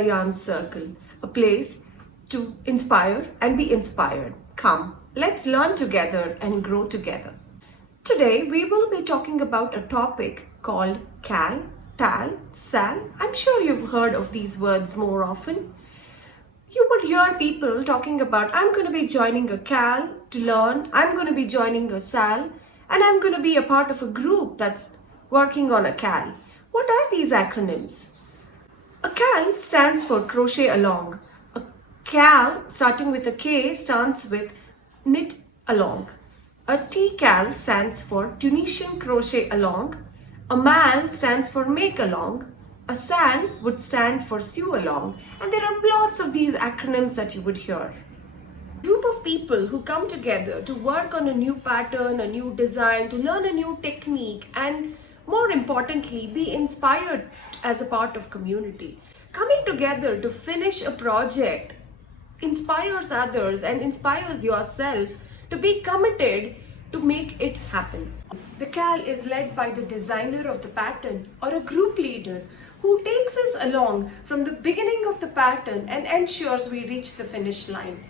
the Yarn Circle, a place to inspire and be inspired. Come, let's learn together and grow together. Today, we will be talking about a topic called CAL, TAL, SAL. I'm sure you've heard of these words more often. You would hear people talking about, I'm going to be joining a CAL to learn, I'm going to be joining a SAL, and I'm going to be a part of a group that's working on a CAL. What are these acronyms? A CAL stands for Crochet Along. A CAL starting with a K stands with Knit Along. A TCAL stands for Tunisian Crochet Along. A MAL stands for Make Along. A SAL would stand for Sew Along. And there are lots of these acronyms that you would hear. A group of people who come together to work on a new pattern, a new design, to learn a new technique, and more importantly, be inspired as a part of community. Coming together to finish a project inspires others and inspires yourself to be committed to make it happen. The CAL is led by the designer of the pattern or a group leader who takes us along from the beginning of the pattern and ensures we reach the finish line.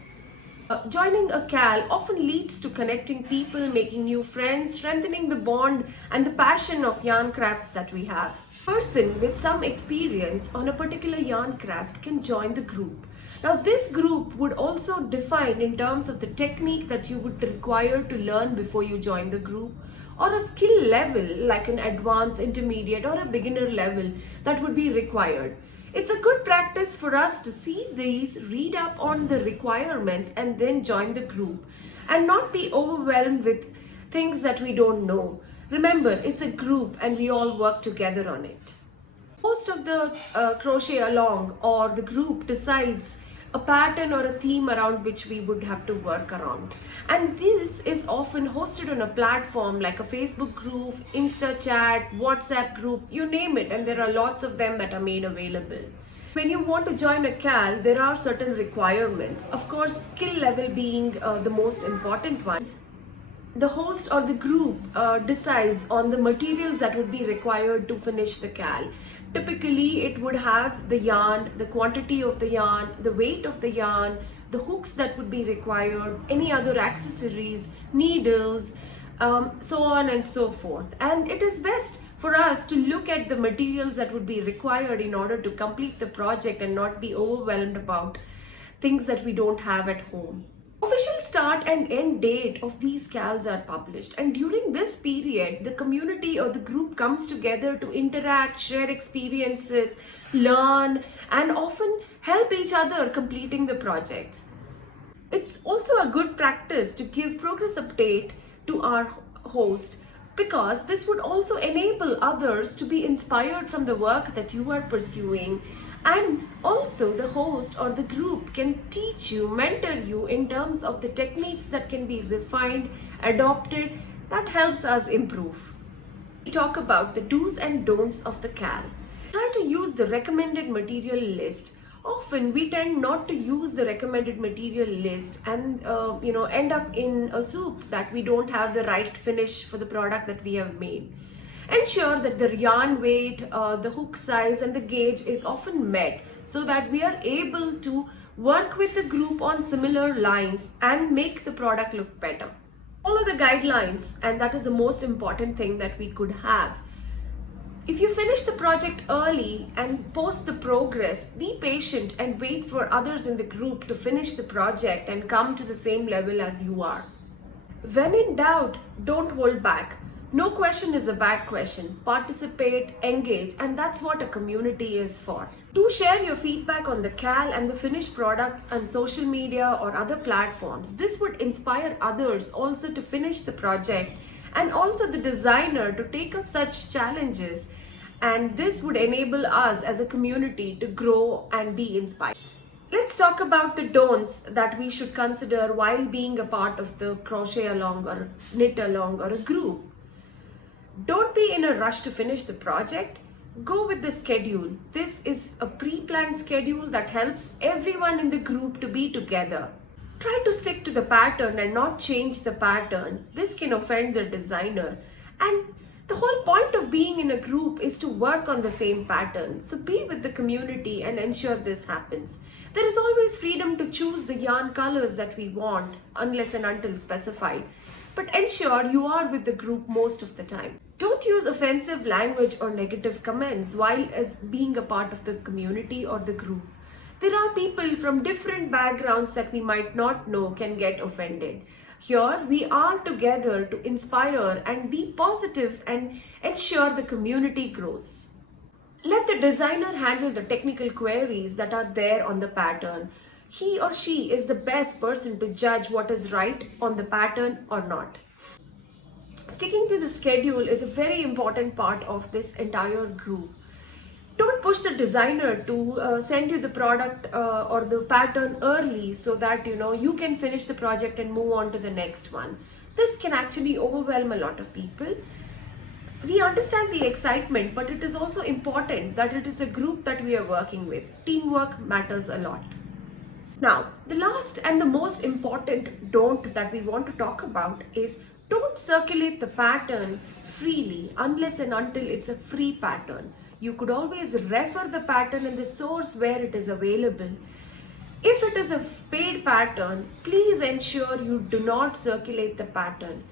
Joining a CAL often leads to connecting people, making new friends, strengthening the bond and the passion of yarn crafts that we have. A person with some experience on a particular yarn craft can join the group. Now this group would also define in terms of the technique that you would require to learn before you join the group, or a skill level like an advanced, intermediate or a beginner level that would be required. It's a good practice for us to see these, read up on the requirements and then join the group and not be overwhelmed with things that we don't know. Remember, it's a group and we all work together on it. Most of the crochet along or the group decides a pattern or a theme around which we would have to work around. And this is often hosted on a platform like a Facebook group, Insta chat, WhatsApp group, you name it, and there are lots of them that are made available. When you want to join a CAL, there are certain requirements. Of course, skill level being the most important one. The host or the group decides on the materials that would be required to finish the CAL. Typically, it would have the yarn, the quantity of the yarn, the weight of the yarn, the hooks that would be required, any other accessories, needles, so on and so forth. And it is best for us to look at the materials that would be required in order to complete the project and not be overwhelmed about things that we don't have at home. Official start and end date of these CALs are published, and during this period the community or the group comes together to interact, share experiences, learn and often help each other completing the projects. It's also a good practice to give progress update to our host, because this would also enable others to be inspired from the work that you are pursuing. And also the host or the group can teach you, mentor you in terms of the techniques that can be refined, adopted, that helps us improve. We talk about the do's and don'ts of the CAL. Try to use the recommended material list. Often we tend not to use the recommended material list and end up in a soup that we don't have the right finish for the product that we have made. Ensure that the yarn weight, the hook size and the gauge is often met so that we are able to work with the group on similar lines and make the product look better. Follow the guidelines, and that is the most important thing that we could have. If you finish the project early and post the progress, be patient and wait for others in the group to finish the project and come to the same level as you are. When in doubt, don't hold back. No question is a bad question. Participate, engage, and that's what a community is for. Do share your feedback on the CAL and the finished products on social media or other platforms. This would inspire others also to finish the project and also the designer to take up such challenges. And this would enable us as a community to grow and be inspired. Let's talk about the don'ts that we should consider while being a part of the crochet along or knit along or a group. Don't be in a rush to finish the project. Go with the schedule. This is a pre-planned schedule that helps everyone in the group to be together. Try to stick to the pattern and not change the pattern. This can offend the designer. And The whole point of being in a group is to work on the same pattern. So be with the community and ensure this happens. There is always freedom to choose the yarn colors that we want, unless and until specified. But ensure you are with the group most of the time. Don't use offensive language or negative comments while as being a part of the community or the group. There are people from different backgrounds that we might not know can get offended. Here we are together to inspire and be positive and ensure the community grows. Let the designer handle the technical queries that are there on the pattern. He or she is the best person to judge what is right on the pattern or not. Sticking to the schedule is a very important part of this entire group. Don't push the designer to send you the product or the pattern early so that you can finish the project and move on to the next one. This can actually overwhelm a lot of people. We understand the excitement, but it is also important that it is a group that we are working with. Teamwork matters a lot. Now, the last and the most important don't that we want to talk about is don't circulate the pattern freely unless and until it's a free pattern. You could always refer the pattern in the source where it is available. If it is a paid pattern, please ensure you do not circulate the pattern.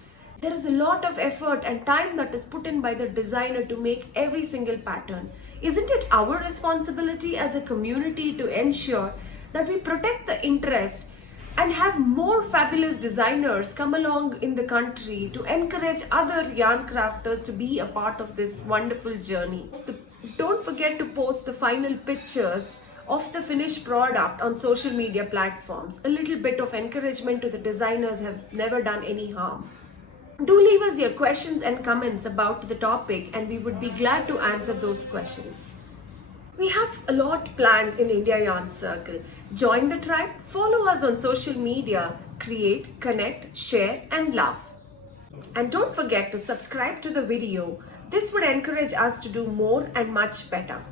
There is a lot of effort and time that is put in by the designer to make every single pattern. Isn't it our responsibility as a community to ensure that we protect the interest and have more fabulous designers come along in the country to encourage other yarn crafters to be a part of this wonderful journey? Don't forget to post the final pictures of the finished product on social media platforms. A little bit of encouragement to the designers have never done any harm. Do leave us your questions and comments about the topic and we would be glad to answer those questions. We have a lot planned in India Yarn Circle. Join the tribe, follow us on social media, create, connect, share and love. And don't forget to subscribe to the video. This would encourage us to do more and much better.